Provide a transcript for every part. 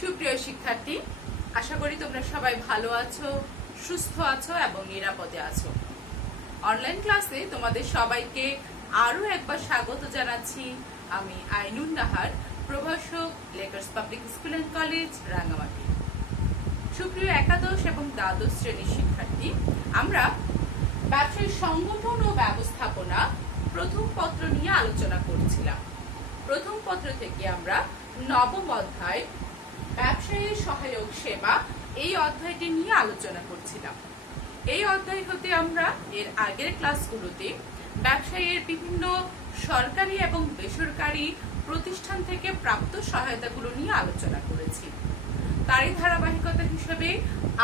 সুপ্রিয় শিক্ষার্থী, আশা করি তোমরা সবাই ভালো আছো, সুস্থ আছো এবং নিরাপদে আছো। অনলাইন ক্লাসে তোমাদের সবাইকে আরো একবার স্বাগত জানাচ্ছি। আমি আইনুন নাহার, প্রভাষক, Lakers public school and college, Rangamati. সুপ্রিয় একাদশ এবং দ্বাদশ শ্রেণীর শিক্ষার্থী, আমরা ব্যবসায়িক সংগঠন ও ব্যবস্থাপনা প্রথম পত্র নিয়ে আলোচনা করছিলাম। প্রথম পত্র থেকে আমরা নবম অধ্যায় ব্যবসায়ী সহায়ক সেবা এই অধ্যায়টি নিয়ে আলোচনা করছিলাম। এই অধ্যায় হতে আমরা এর আগের ক্লাসগুলোতে ব্যবসায়ীর বিভিন্ন সরকারি এবং বেসরকারি প্রতিষ্ঠান থেকে প্রাপ্ত সহায়তাগুলো নিয়ে আলোচনা করেছি। তারই ধারাবাহিকতা হিসেবে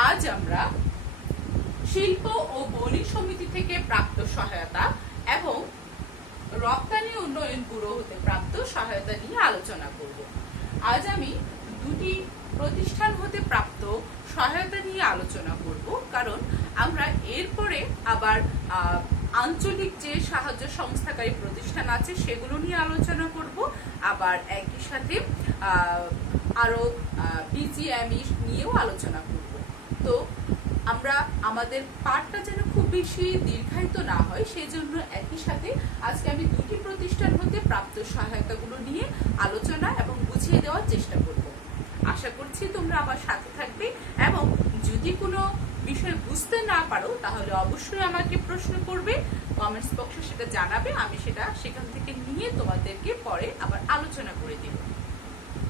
আজ আমরা শিল্প ও বণিক সমিতি থেকে প্রাপ্ত সহায়তা এবং রপ্তানি উন্নয়ন ব্যুরো হতে প্রাপ্ত সহায়তা নিয়ে আলোচনা করব। আজ আমি দুটি প্রতিষ্ঠান হতে প্রাপ্ত সহায়তা নিয়ে আলোচনা করব, কারণ আমরা এরপরে আবার আঞ্চলিক যে সাহায্য সংস্থাকারী প্রতিষ্ঠান আছে সেগুলো নিয়ে আলোচনা করব। আবার একই সাথে আরো বিজিএমই নিয়েও আলোচনা করব। তো আমরা আমাদের পাঠটা যেন খুব বেশি দীর্ঘায়িত না হয়, সেই জন্য একই সাথে আজকে আমি দুটি প্রতিষ্ঠান হতে প্রাপ্ত সহায়তাগুলো নিয়ে আলোচনা এবং বুঝিয়ে দেওয়ার চেষ্টা করব। আশা করছি তোমরা আমার সাথে থাকবে এবং যদি কোনো বিষয় বুঝতে না পারো তাহলে অবশ্যই আমাকে প্রশ্ন করবে, কমেন্টস বক্সে সেটা জানাবে, আমি সেটা সেখান থেকে নিয়ে তোমাদেরকে পরে আবার আলোচনা করে দেব।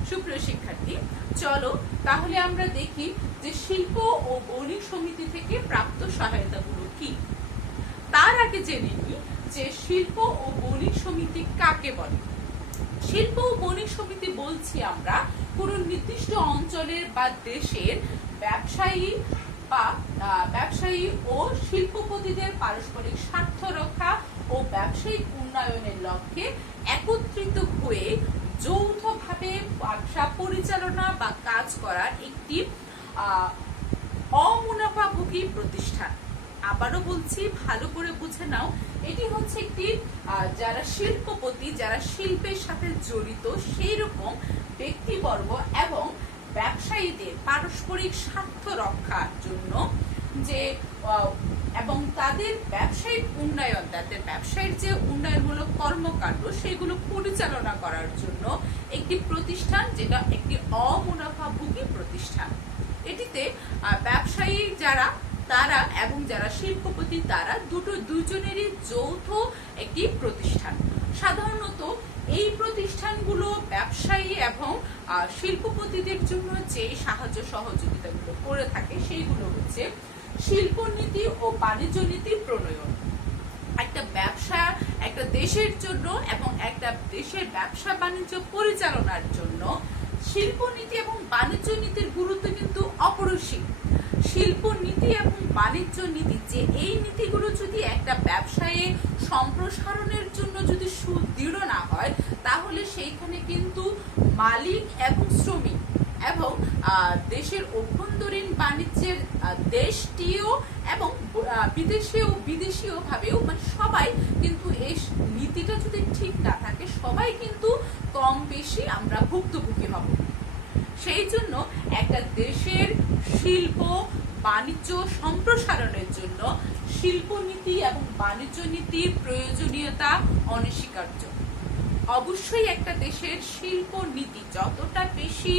সুপ্রিয় শিক্ষার্থী, চলো তাহলে আমরা দেখি যে শিল্প ও বণিক সমিতি থেকে প্রাপ্ত সহায়তাগুলো কি। তার আগে জেনে নিই যে শিল্প ও বণিক সমিতি কাকে বলে। শিল্প ও বণিক সমিতি বলছি আমরা কোনো নির্দিষ্ট অঞ্চলের বা দেশের ব্যবসায়ী ও শিল্পপতিদের পারস্পরিক স্বার্থ রক্ষা ও ব্যবসায়িক উন্নয়নের লক্ষ্যে একত্রিত হয়ে যৌথভাবে ব্যবসা পরিচালনা বা কাজ করার একটি অমুনাফাভোগী প্রতিষ্ঠান। আবারও বলছি, ভালো করে বুঝে নাও, এটি হচ্ছে একটি যারা শিল্পপতি, যারা শিল্পের সাথে জড়িত সেই রকম ব্যক্তিবর্গ এবং ব্যবসায়ীদের পারস্পরিক স্বার্থ রক্ষার জন্য যে এবং তাদের ব্যবসায়িক উন্নয়ন, তাদের ব্যবসায়িক যে উন্নয়নমূলক কর্মকাণ্ড সেগুলো পরিচালনা করার জন্য একটি প্রতিষ্ঠান, যেটা একটি অমুনাফাভোগী প্রতিষ্ঠান। এটিতে ব্যবসায়ী যারা তারা এবং যারা শিল্পপতি তারা দুজনেরই যৌথ একটি প্রতিষ্ঠান। সাধারণত এই প্রতিষ্ঠানগুলো ব্যবসায়ী এবং শিল্পপতিদের জন্য যে সাহায্য সহযোগিতাগুলো করে থাকে সেইগুলো হচ্ছে শিল্পনীতি ও বাণিজ্য নীতি প্রণয়ন। একটা দেশের জন্য এবং একটা দেশের ব্যবসা বাণিজ্য পরিচালনার জন্য শিল্পনীতি এবং বাণিজ্য নীতির গুরুত্ব কিন্তু অপরিসীম। শিল্পনীতি এবং বাণিজ্য নীতি, যে এই নীতিগুলো যদি একটা ব্যবসায়ে সম্প্রসারণের জন্য যদি সুদৃঢ় না হয়, তাহলে সেইখানে কিন্তু মালিক এবং শ্রমিক এবং দেশের অভ্যন্তরীণ বাণিজ্যের দেশটিও এবং বিদেশীয় ভাবেও মানে সবাই কিন্তু এই নীতিটা যদি ঠিক না থাকে, সবাই কিন্তু কম বেশি আমরা ভুক্তভোগী হব। সেই জন্য একটা দেশের শিল্প বাণিজ্য সম্প্রসারণের জন্য শিল্পনীতি এবং বাণিজ্য নীতির প্রয়োজনীয়তা অনস্বীকার্য। অবশ্যই একটা দেশের শিল্প নীতি যতটা বেশি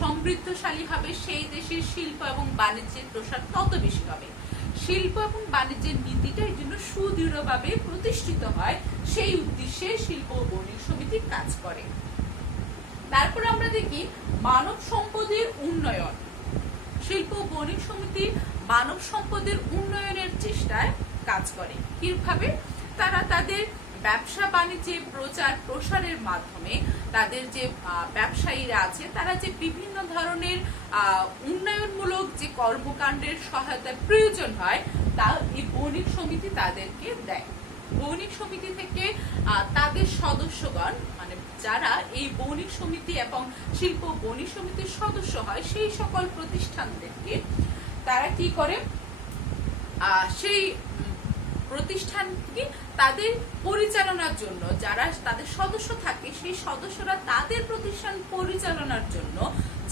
সমৃদ্ধশালী হবে, সেই দেশের শিল্প এবং বাণিজ্যের প্রসার তত বেশি হবে। শিল্প এবং বাণিজ্যের নীতিটা এই জন্য সুদৃঢ়ভাবে প্রতিষ্ঠিত হয়, সেই উদ্দেশ্যে শিল্প ও বণিক সমিতি কাজ করে। তারপর আমরা দেখি মানব সম্পদের উন্নয়ন। শিল্প ও বণিক সমিতি মানব সম্পদের উন্নয়নের চেষ্টায় কাজ করে। কিভাবে? তারা তাদের ব্যবসা বাণিজ্যে প্রচার প্রসারের মাধ্যমে তাদের যে ব্যবসায়ীরা আছে তারা যে বিভিন্ন ধরনের উন্নয়নমূলক যে কর্মকাণ্ডের সহায়তার প্রয়োজন হয় তা এই বণিক সমিতি তাদেরকে দেয়। বণিক সমিতি থেকে তাদের সদস্যগণ, মানে যারা এই বণিক সমিতি এবং শিল্প বণিক সমিতির সদস্য হয়, সেই সকল প্রতিষ্ঠানদেরকে তারা কি করে, সেই প্রতিষ্ঠানকে তাদের পরিচালনার জন্য যারা তাদের সদস্য থাকে, সেই সদস্যরা তাদের প্রতিষ্ঠান পরিচালনার জন্য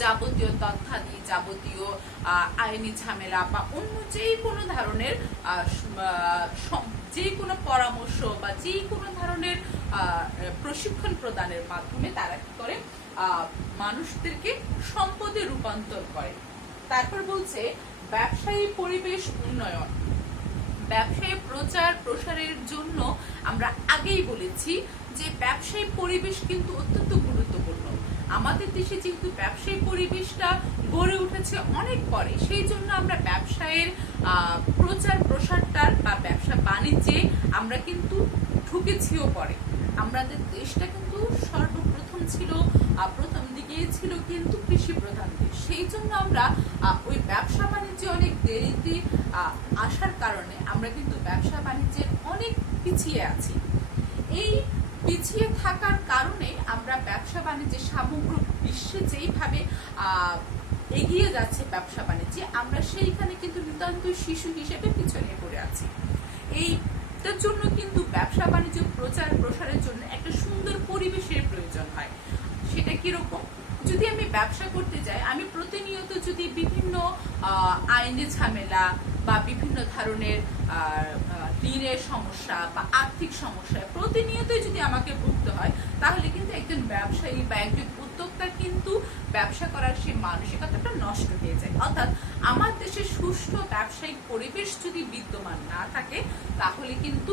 যাবতীয় তথ্যাদি, যাবতীয় আইনি ঝামেলা বা অন্য যে কোনো ধরনের যে কোনো পরামর্শ বা যে কোনো ধরনের প্রশিক্ষণ প্রদানের মাধ্যমে তারা কি করে মানুষদেরকে সম্পদে রূপান্তর করে। তারপর বলছে ব্যবসায়ী পরিবেশ উন্নয়ন। ব্যবসায় প্রচার প্রসারের জন্য আমরা আগেই বলেছি যে ব্যবসায়ী পরিবেশ কিন্তু অত্যন্ত গুরুত্বপূর্ণ। আমাদের দেশে যেহেতু ব্যবসায়ী পরিবেশটা গড়ে উঠেছে অনেক পরে, সেই জন্য আমরা ব্যবসায়ের প্রচার প্রসারটার বা ব্যবসা বাণিজ্যে আমরা কিন্তু ঢুকেছিও পরে। আমাদের দেশটা কিন্তু সর্বপ্রথম ছিল, প্রথম দিকে ছিল কিন্তু কৃষি প্রধান দেশ। সেই জন্য আমরা ওই ব্যবসা বাণিজ্যে অনেক দেরিতে আসার কারণে আমরা কিন্তু ব্যবসা বাণিজ্যের অনেক পিছিয়ে আছি। এই পিছিয়ে থাকার কারণে আমরা ব্যবসা বাণিজ্যে সমগ্র বিশ্বে যেইভাবে এগিয়ে যাচ্ছে ব্যবসা বাণিজ্যে, আমরা সেইখানে কিন্তু নিতান্ত শিশু হিসেবে পিছনে পড়ে আছি। এইটার জন্য কিন্তু ব্যবসা বাণিজ্য প্রচার প্রসারের জন্য একটা সুন্দর পরিবেশের প্রয়োজন হয়। সেটা কিরকম? যদি আমি ব্যবসা করতে যাই, আমি প্রতিনিয়ত যদি বিভিন্ন আইনি ঝামেলা বা বিভিন্ন ধরনের ঋণের সমস্যা বা আর্থিক সমস্যায় প্রতিনিয়তই যদি আমাকে ভুগতে হয়, তাহলে কিন্তু একজন ব্যবসায়ী বা একজন উদ্যোক্তার কিন্তু ব্যবসা করার সেই মানসিকতাটা নষ্ট হয়ে যায়। অর্থাৎ আমার দেশে সুষ্ঠু ব্যবসায়িক পরিবেশ যদি বিদ্যমান না থাকে, তাহলে কিন্তু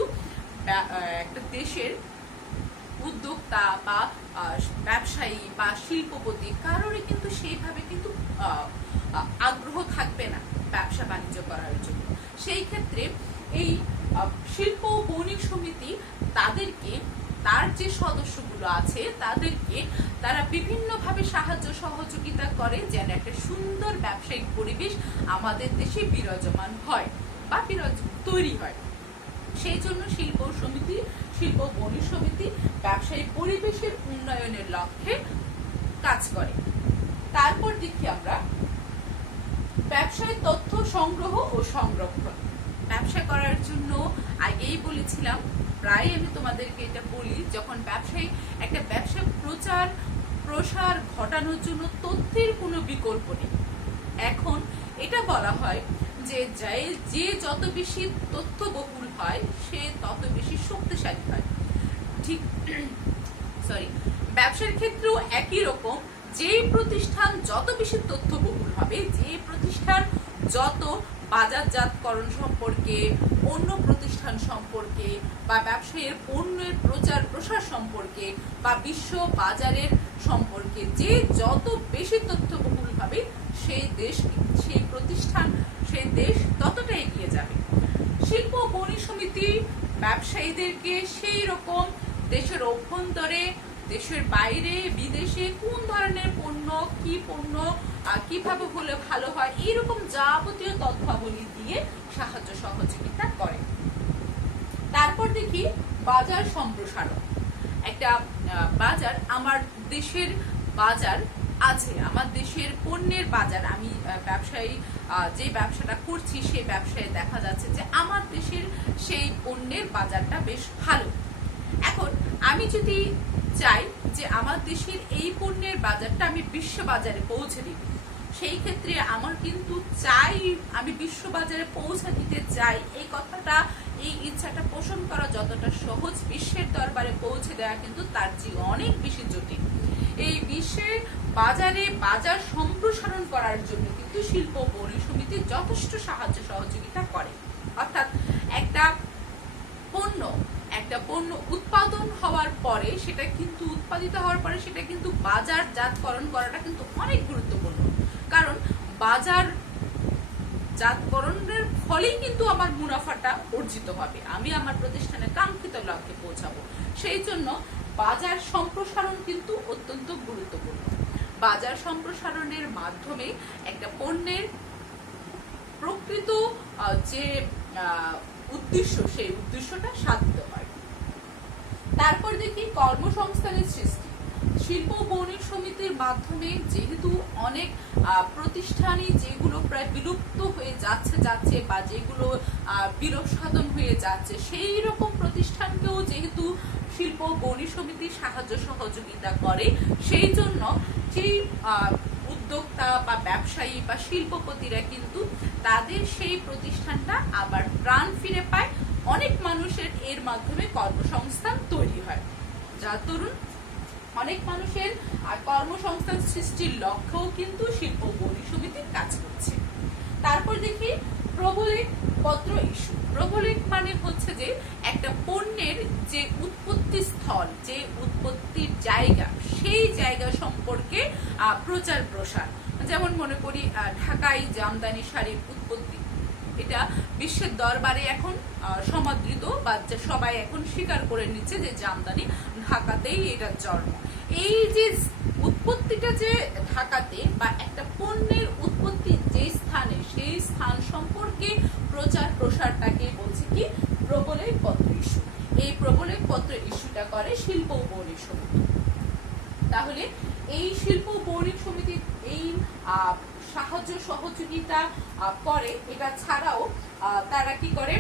একটা দেশের উদ্যোক্তা বা ব্যবসায়ী বা শিল্পপতি কারোরই কিন্তু সেইভাবে কিন্তু আগ্রহ থাকবে না ব্যবসা বাণিজ্য করার জন্য। সেই ক্ষেত্রে এই শিল্প ও বণিক সমিতি তাদেরকে, তার যে সদস্যগুলো আছে তাদেরকে তারা বিভিন্নভাবে সাহায্য সহযোগিতা করে যেন একটা সুন্দর ব্যবসায়িক পরিবেশ আমাদের দেশে বিরাজমান হয় বা তৈরি হয়। সেই জন্য শিল্প সমিতি, শিল্প বণিক সমিতি ব্যবসায়িক পরিবেশের উন্নয়নের লক্ষ্যে কাজ করে। তারপর দেখি আমরা ব্যবসায় তথ্য সংগ্রহ ও সংরক্ষণ। ব্যবসা করার জন্য আগেই বলেছিলাম, প্রায় আমি তোমাদেরকে এটা বলি, যখন ব্যবসায়ী একটা ব্যবসা প্রচার প্রসার ঘটানোর জন্য তথ্যের কোনো বিকল্প নেই। এখন এটা বলা হয় যে যত বেশি তথ্যবহুল হয় সে তত বেশি শক্তিশালী হয়। ঠিক ব্যবসার ক্ষেত্রেও একই রকম, যে প্রতিষ্ঠান যত বেশি তথ্যবহুল হবে, যে প্রতিষ্ঠান যত বাজারজাতকরণ সম্পর্কে, অন্য প্রতিষ্ঠান সম্পর্কে বা ব্যবসায়ের পণ্যের প্রচার প্রসার সম্পর্কে বা বিশ্ব বাজারের সম্পর্কে যে যত বেশি তথ্যবহুল হবে, সেই দেশ, সেই প্রতিষ্ঠান, সেই দেশ ততটা এগিয়ে যাবে। শিল্প বণিক সমিতি ব্যবসায়ীদেরকে সেই রকম দেশের অভ্যন্তরে, দেশের বাইরে, বিদেশে কোন ধরনের পণ্য, কি পণ্য কিভাবে হলে ভালো হয়, এইরকম যাবতীয় তথ্যাবলী দিয়ে সাহায্য সহযোগিতা করে। তারপর দেখি বাজার সম্প্রসারণ। একটা বাজার, আমার দেশের বাজার আছে, আমার দেশের পণ্যের বাজার, আমি ব্যবসায়ী যে ব্যবসাটা করছি সেই ব্যবসায় দেখা যাচ্ছে যে আমার দেশের সেই পণ্যের বাজারটা বেশ ভালো। এখন আমি যদি চাই যে আমার দেশের এই পণ্যের বাজারটা আমি বিশ্ব বাজারে পৌঁছে দিব, সেই ক্ষেত্রে আমার কিন্তু চাই, আমি বিশ্ব বাজারে পৌঁছে দিতে চাই, এই কথাটা, এই ইচ্ছাটা পোষণ করা যতটা সহজ, বিশ্বের দরবারে পৌঁছে দেওয়া কিন্তু তার চেয়ে অনেক বেশি জটিল। এই বিশ্বের বাজারে বাজার সম্প্রসারণ করার জন্য কিন্তু শিল্প বণিক সমিতি যথেষ্ট সাহায্য সহযোগিতা করে। অর্থাৎ একটা পণ্য উৎপাদন হওয়ার পরে, সেটা কিন্তু উৎপাদিত হওয়ার পরে সেটা কিন্তু বাজারজাতকরণ করাটা কিন্তু অনেক গুরুত্বপূর্ণ। কারণ বাজারজাতকরণের ফলেই কিন্তু আমার মুনাফাটা অর্জিত হবে, আমি আমার প্রতিষ্ঠানের কাঙ্ক্ষিত লক্ষ্যে পৌঁছাবো। সেই জন্য বাজার সম্প্রসারণ কিন্তু অত্যন্ত গুরুত্বপূর্ণ। বাজার সম্প্রসারণের মাধ্যমে একটা পণ্যের প্রকৃত যে উদ্দেশ্য, সেই উদ্দেশ্যটা সাধিত হয়। তারপর দেখি কর্মসংস্থানের সৃষ্টি। শিল্প বণিক সমিতির মাধ্যমে যেহেতু অনেক প্রতিষ্ঠানই যেগুলো প্রায় বিলুপ্ত হয়ে যাচ্ছে বা যেগুলো বিলোপ সাধন হয়ে যাচ্ছে, সেই রকম প্রতিষ্ঠানকেও যেহেতু শিল্প বণিক সমিতি সাহায্য সহযোগিতা করে, সেই জন্য সেই উদ্যোক্তা বা ব্যবসায়ী বা শিল্পপতিরা কিন্তু তাদের সেই প্রতিষ্ঠানটা আবার প্রাণ ফিরে পায়, অনেক মানুষের এর মাধ্যমে কর্মসংস্থান তৈরি হয়, যার দরুন অনেক মানুষের কর্মসংস্থান সৃষ্টির লক্ষ্যেও কিন্তু শিল্প বণিক সমিতির কাজ করছে। তারপর দেখি প্রবলেখ পত্র ইস্যু। প্রবলেখ মানে হচ্ছে যে একটা পণ্যের যে উৎপত্তি স্থল, যে উৎপত্তির জায়গা, সেই জায়গা সম্পর্কে প্রচার প্রসার। যেমন মনে করি ঢাকায় জামদানি শাড়ির উৎপত্তি, এটা বিশ্বের দরবারে এখন সমাদৃত বা সবাই এখন স্বীকার করে নিচ্ছে যে জামদানি ঢাকাতেই এটার জন্ম। এই যে উৎপত্তিটা যে ঢাকাতে বা একটা পণ্যের উৎপত্তি যে স্থানে, সেই স্থান সম্পর্কে প্রচার প্রসারটাকে বলছে কি প্রবলেখ পত্র ইস্যু। এই প্রবলেখ পত্র ইস্যুটা করে শিল্প বণিক সমিতি। তাহলে এই শিল্প বণিক সমিতি এই সাহায্য সহযোগিতা করে। এটা ছাড়াও তারা কি করে,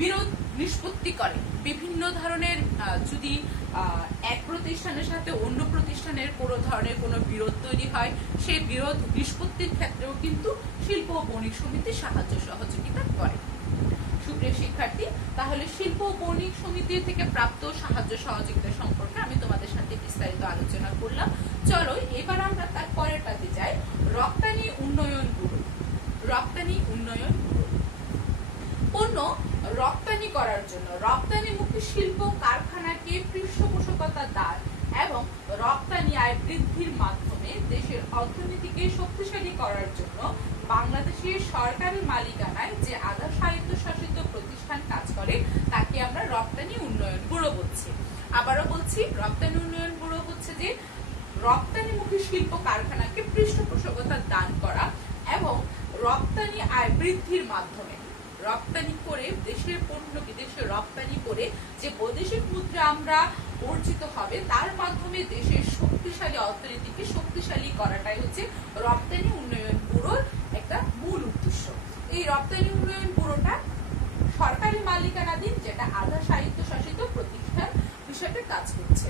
বিরোধ নিষ্পত্তি করে। বিভিন্ন ধরনের যদি এক প্রতিষ্ঠানের সাথে অন্য প্রতিষ্ঠানের কোনো ধরনের কোনো বিরোধ তৈরি হয়, সেই বিরোধ নিষ্পত্তির ক্ষেত্রেও কিন্তু শিল্প বণিক সমিতি সাহায্য সহযোগিতা করে। সুপ্রিয় শিক্ষার্থী, তাহলে শিল্প বণিক সমিতি থেকে প্রাপ্ত সাহায্য সহযোগিতা সম্পর্কে আমি তোমাদের সাথে বিস্তারিত আলোচনা করলাম। চলো এবার আমরা তার পরেরটাতে যাই, রপ্তানি উন্নয়ন ব্যুরো। রপ্তানি উন্নয়ন ব্যুরো পণ্য রপ্তানি করার জন্য রপ্তানিমুখী শিল্প কারখানাকে পৃষ্ঠপোষকতা দান এবং রপ্তানি আয় বৃদ্ধির মাধ্যমে দেশের অর্থনীতিকে শক্তিশালী করার জন্য বাংলাদেশের সরকারি মালিকানায় যে আধা স্বায়ত্তশাসিত প্রতিষ্ঠান কাজ করে তাকে আমরা রপ্তানি উন্নয়ন ব্যুরো বলছি। আবারও বলছি, রপ্তানি উন্নয়ন ব্যুরো হচ্ছে যে রপ্তানিমুখী শিল্প কারখানাকে পৃষ্ঠপোষকতা দান করা এবং রপ্তানি আয় বৃদ্ধির মাধ্যমে, রপ্তানি করে দেশের পণ্যকে দেশে রপ্তানি করে যে বৈদেশিক মুদ্রা আমরা অর্জিত হবে, তার মাধ্যমে দেশের শক্তিশালী অর্থনীতিকে শক্তিশালী করাটাই হচ্ছে রপ্তানি উন্নয়ন ব্যুরোর একটা মূল উদ্দেশ্য। এই রপ্তানি উন্নয়ন ব্যুরোটা সরকারি মালিকানাধীন, যেটা আধা স্বায়ত্তশাসিত প্রতিষ্ঠান হিসেবে কাজ করছে।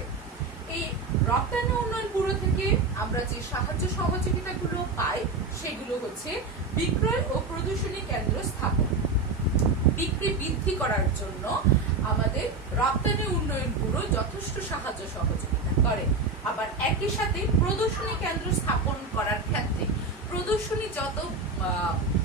এই রপ্তানি উন্নয়ন ব্যুরো থেকে আমরা যে সাহায্য সহযোগিতাগুলো পাই সেগুলো হচ্ছে বিক্রয় ও প্রদর্শনী কেন্দ্র স্থাপন। বিক্রি বৃদ্ধি করার জন্য আমাদের রপ্তানি উন্নয়ন ব্যুরো যথেষ্ট সাহায্য সহযোগিতা করে। আবার একই সাথে প্রদর্শনী কেন্দ্র স্থাপন করার ক্ষেত্রে প্রদর্শনী যত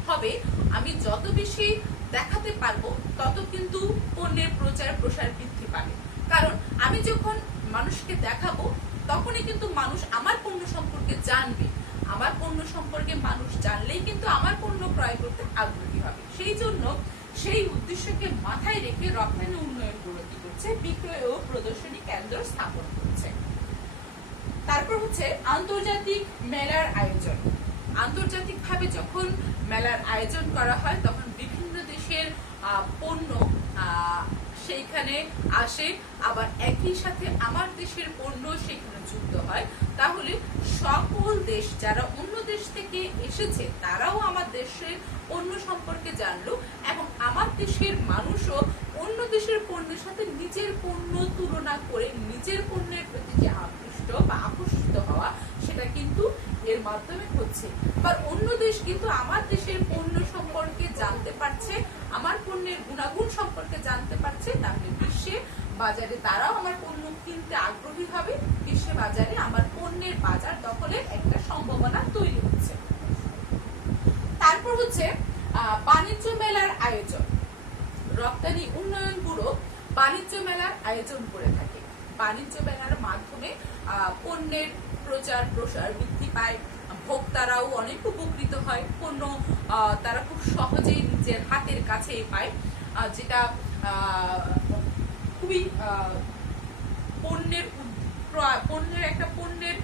হবে, আমি যত বেশি দেখাতে পারবো তত কিন্তু পণ্যের প্রচার প্রসার বৃদ্ধি পাবে। কারণ আমি যখন মানুষকে দেখাবো তখনই কিন্তু মানুষ আমার পণ্য সম্পর্কে জানবে। আমার পণ্য সম্পর্কে মানুষ জানলেই কিন্তু আমার পণ্য ক্রয় করতে আগ্রহী হবে। সেই জন্য সেই উদ্দেশ্যকে মাথায় রেখে রপ্তানি উন্নয়ন ব্যুরো কি করছে, বিক্রয় ও প্রদর্শনী কেন্দ্র স্থাপন করছে। তারপর হচ্ছে আন্তর্জাতিক মেলার আয়োজন। আন্তর্জাতিকভাবে যখন মেলার আয়োজন করা হয় তখন বিভিন্ন দেশের পণ্য সেইখানে আসে, আবার একই সাথে আমার দেশের পণ্য সেখানে যুক্ত হয়। তাহলে সকল দেশ যারা অন্য দেশ থেকে এসেছে তারাও আমার দেশের পণ্য সম্পর্কে জানলো এবং আমার দেশের মানুষও অন্য দেশের পণ্যের সাথে নিজের পণ্য তুলনা করে নিজের পণ্যের প্রতি যে আকৃষ্ট বা আকর্ষিত হওয়া, সেটা কিন্তু এর মাধ্যমে হচ্ছে। আর অন্য দেশ কিন্তু আমার দেশের পণ্য সম্পর্কে জানতে পারছে, আমার পণ্যের গুণাগুণ সম্পর্কে জানতে পারছে। তাহলে বিশ্বে বাজারে তারাও আমার পণ্য কিনতে আগ্রহী হবে, বিশ্ব বাজারে আমার পণ্যের বাজার দখলের একটা সম্ভাবনা তৈরি হচ্ছে। তারপর হচ্ছে বাণিজ্য মেলার আয়োজন। রপ্তানি উন্নয়ন ব্যুরো বাণিজ্য মেলার আয়োজন করে থাকে। বাণিজ্য মেলার মাধ্যমে পণ্যের প্রচার প্রসার বৃদ্ধি পায়, ভোক্তারাও অনেক উপকৃত হয়, পণ্য তারা খুব সহজেই নিজের হাতের কাছেই পায়, যেটা খুবই পণ্যের একটা পণ্যের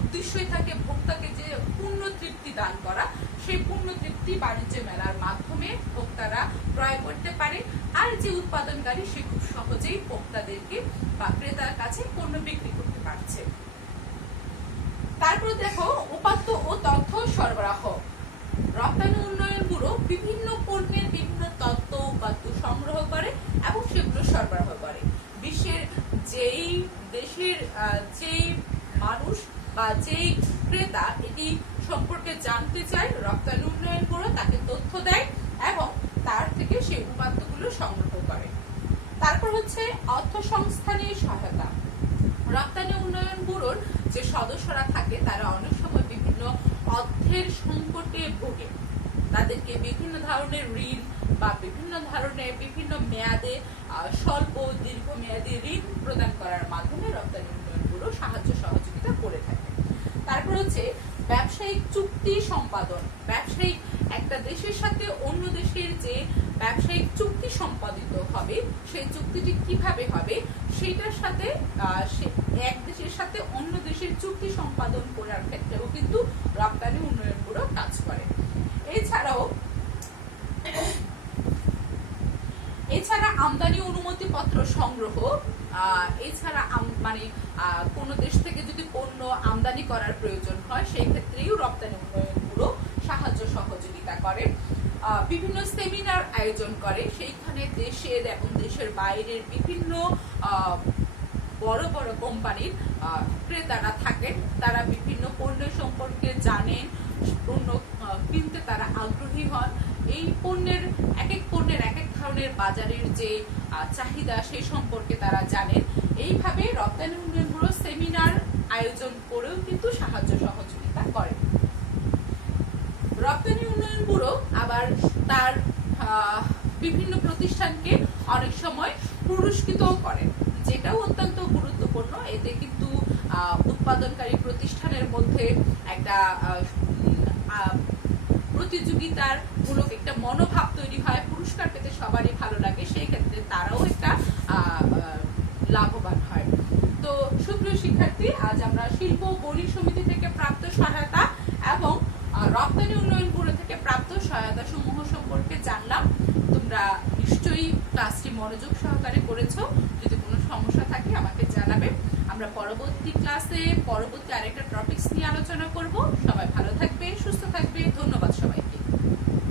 উদ্দেশ্যই থাকে ভোক্তাকে যে পূর্ণ তৃপ্তি দান করা। সেই পূর্ণ তৃপ্তি বাণিজ্য মেলার মাধ্যমে ভোক্তারা ক্রয় করতে পারে, আর যে উৎপাদনকারী সে খুব সহজেই ভোক্তাদেরকে বা ক্রেতার কাছে পণ্য বিক্রি করতে পারছে। তারপর দেখো উপাত্ত ও তথ্য সরবরাহ। রপ্তানি উন্নয়ন ব্যুরো বিভিন্ন পণ্যের বিভিন্ন তথ্য উপাত্ত সংগ্রহ করে এবং সেগুলো সরবরাহ করে। বিশ্বের যেই দেশের যেই মানুষ বা যেই ক্রেতা এটি সম্পর্কে জানতে চায়, রপ্তানি উন্নয়ন ব্যুরো তাকে তথ্য দেয় এবং তার থেকে সেই উপাত্তগুলো সংগ্রহ করে। তারপর হচ্ছে অর্থ সংস্থানের সহায়তা। রপ্তানি উন্নয়ন ব্যুরোর যে সদস্যরা থাকে তারা অনেক সময় বিভিন্ন অর্থের সংকটে ভোগে। তাদেরকে বিভিন্ন ধরনের ঋণ বা বিভিন্ন ধরনের বিভিন্ন মেয়াদে স্বল্প দীর্ঘমেয়াদী ঋণ প্রদান করার মাধ্যমে রপ্তানি উন্নয়ন ব্যুরো সাহায্য সহযোগিতা করে থাকে। তারপর হচ্ছে ব্যবসায়িক চুক্তি সম্পাদন। ব্যবসায়িক একটা দেশের সাথে অন্য দেশের যে ব্যবসায়িক চুক্তি সম্পাদিত হবে সেই চুক্তিটি কিভাবে হবে সেটার সাথে এক দেশের সাথে অন্য দেশের চুক্তি সম্পাদন করার ক্ষেত্রেও কিন্তু রপ্তানি উন্নয়ন ব্যুরো কাজ করে। এছাড়া আমদানি অনুমতি পত্র সংগ্রহ, এছাড়া মানে কোন দেশ থেকে যদি পণ্য আমদানি করার প্রয়োজন হয় সেই ক্ষেত্রেও রপ্তানি উন্নয়ন ব্যুরো সাহায্য সহযোগিতা করে। বিভিন্ন সেমিনার আয়োজন করে, সেইখানে দেশের এবং দেশের বাইরের বিভিন্ন বড় বড় কোম্পানির ক্রেতারা থাকেন, তারা বিভিন্ন পণ্য সম্পর্কে জানেন, পণ্য কিনতে তারা আগ্রহী হন। এই পণ্যের এক এক ধরনের বাজারের যে চাহিদা সেই সম্পর্কে তারা জানেন। এইভাবে রপ্তানি উন্নয়ন ব্যুরো সেমিনার আয়োজন করেও কিন্তু সাহায্য সহযোগিতা করে। রপ্তানি উন্নয়ন ব্যুরো আবার তার বিভিন্ন প্রতিষ্ঠানকে অনেক সময় পুরস্কৃতও করে, যেটাও অত্যন্ত গুরুত্বপূর্ণ। এতে কিন্তু উৎপাদনকারী প্রতিষ্ঠানের মধ্যে একটা প্রতিযোগিতার মূলক একটা মনোভাব তৈরি হয়, পুরস্কার পেতে সবারই ভালো লাগে, সেই ক্ষেত্রে তারাও একটা লাভবান হয়। তো সুপ্রিয় শিক্ষার্থী, আজ আমরা শিল্প বণিক সমিতি থেকে প্রাপ্ত সহায়তা এবং রপ্তানি উন্নয়ন ব্যুরো থেকে প্রাপ্ত সহায়তা সমূহ সম্পর্কে জানলাম। তোমরা নিশ্চয়ই ক্লাসটি মনোযোগ সহকারে করেছো। যদি কোনো সমস্যা থাকে আমাকে জানাবে। আমরা পরবর্তী ক্লাসে পরবর্তী আরেকটা টপিকস নিয়ে আলোচনা করব।